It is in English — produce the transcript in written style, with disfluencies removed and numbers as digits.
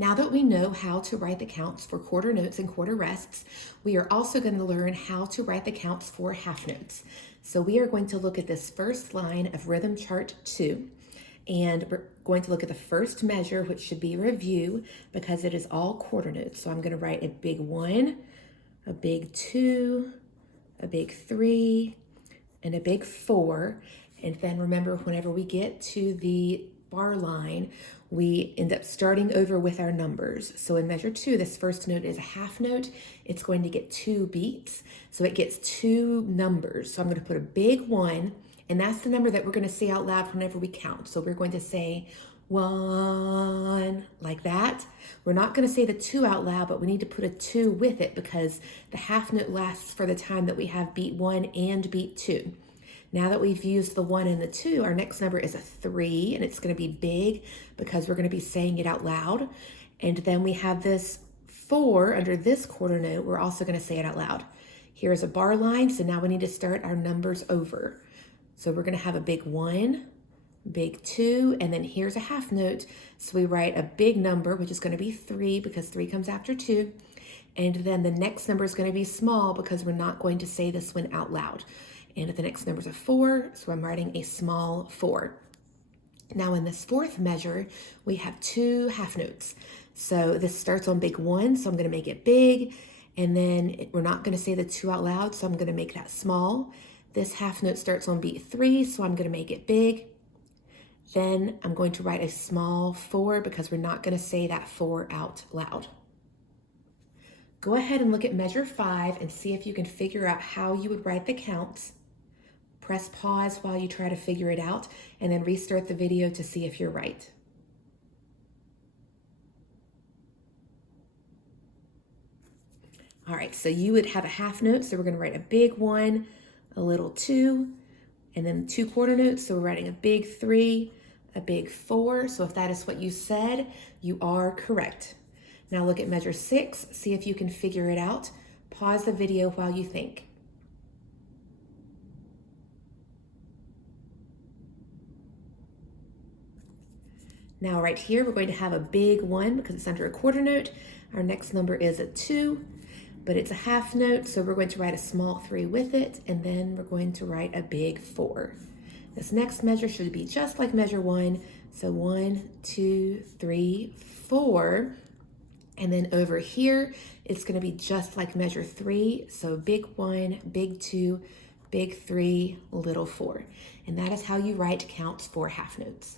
Now that we know how to write the counts for quarter notes and quarter rests, we are also going to learn how to write the counts for half notes. So we are going to look at this first line of rhythm chart 2, and we're going to look at the first measure, which should be review, because it is all quarter notes. So I'm going to write a big 1, a big 2, a big 3, and a big 4. And then remember, whenever we get to the bar line, we end up starting over with our numbers. So in measure 2, this first note is a half note. It's going to get 2 beats. So it gets 2 numbers. So I'm going to put a big 1, and that's the number that we're going to say out loud whenever we count. So we're going to say 1, like that. We're not going to say the 2 out loud, but we need to put a 2 with it because the half note lasts for the time that we have beat 1 and beat 2. Now that we've used the 1 and the 2, our next number is a 3, and it's going to be big because we're going to be saying it out loud. And then we have this 4 under this quarter note. We're also going to say it out loud. Here's a bar line, so now we need to start our numbers over. So we're going to have a big 1, big 2, and then here's a half note. So we write a big number, which is going to be 3 because 3 comes after 2. And then the next number is going to be small because we're not going to say this one out loud. And the next number is a 4, so I'm writing a small 4. Now in this fourth measure, we have 2 half notes. So this starts on big 1, so I'm going to make it big, and then we're not going to say the 2 out loud, so I'm going to make that small. This half note starts on beat 3, so I'm going to make it big. Then I'm going to write a small 4 because we're not going to say that 4 out loud. Go ahead and look at measure 5 and see if you can figure out how you would write the counts. Press pause while you try to figure it out, and then restart the video to see if you're right. All right, so you would have a half note, so we're going to write a big 1, a little 2, and then 2 quarter notes, so we're writing a big 3, a big 4. So if that is what you said, you are correct. Now look at measure 6, see if you can figure it out. Pause the video while you think. Now right here, we're going to have a big 1 because it's under a quarter note. Our next number is a 2, but it's a half note, so we're going to write a small 3 with it, and then we're going to write a big 4. This next measure should be just like measure 1, so 1, 2, 3, 4. And then over here, it's going to be just like measure 3, so big 1, big 2, big 3, little 4. And that is how you write counts for half notes.